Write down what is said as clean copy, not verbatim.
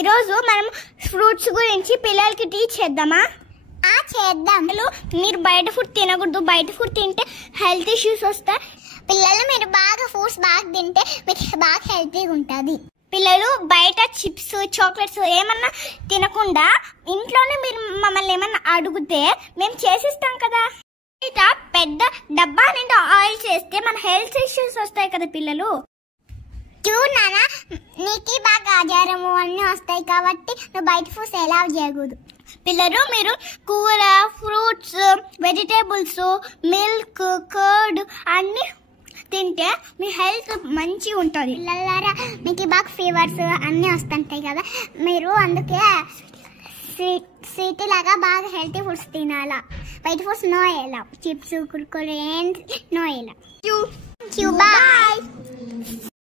ఈరోజు మనం ఫ్రూట్స్ గురించి పిల్లలకి టీచ్ చేద్దామా? చేద్దాం. మీరు బయట ఫుడ్ తినకూడదు, బయట ఫుడ్ తింటే హెల్త్ ఇష్యూస్ వస్తాయి. పిల్లలు మీరు బాగా ఫ్రూట్స్ బాగా తింటే మీకు బాగా హెల్తీగా ఉంటుంది. పిల్లలు బయట చిప్స్ చాక్లెట్స్ ఏమన్నా తినకుండా ఇంట్లోనే మీరు మమ్మల్ని ఏమన్నా అడిగితే మేము చేసిస్తాం కదా. బయట పెద్ద డబ్బా నిండా ఆయిల్ చేస్తే మన హెల్త్ ఇష్యూస్ వస్తాయి కదా పిల్లలు. చూడు నాన్న, నీకు బాగా ఆచారము అన్నీ వస్తాయి కాబట్టి నువ్వు బయట ఫుడ్స్ ఎలా చేయకూడదు. పిల్లలు మీరు కూర, ఫ్రూట్స్, వెజిటేబుల్స్, మిల్క్, కర్డ్ అన్నీ తింటే మీ హెల్త్ మంచిగా ఉంటుంది. పిల్లలారా మీకు బాగా ఫీవర్స్ అన్నీ వస్తుంటాయి కదా, మీరు అందుకే స్వీట్ లాగా బాగా హెల్తీ ఫుడ్స్ తినాలా. బయట ఫుడ్స్ నో ఎలా, చిప్స్ కుర్కురే నో ఎలా. బాయ్.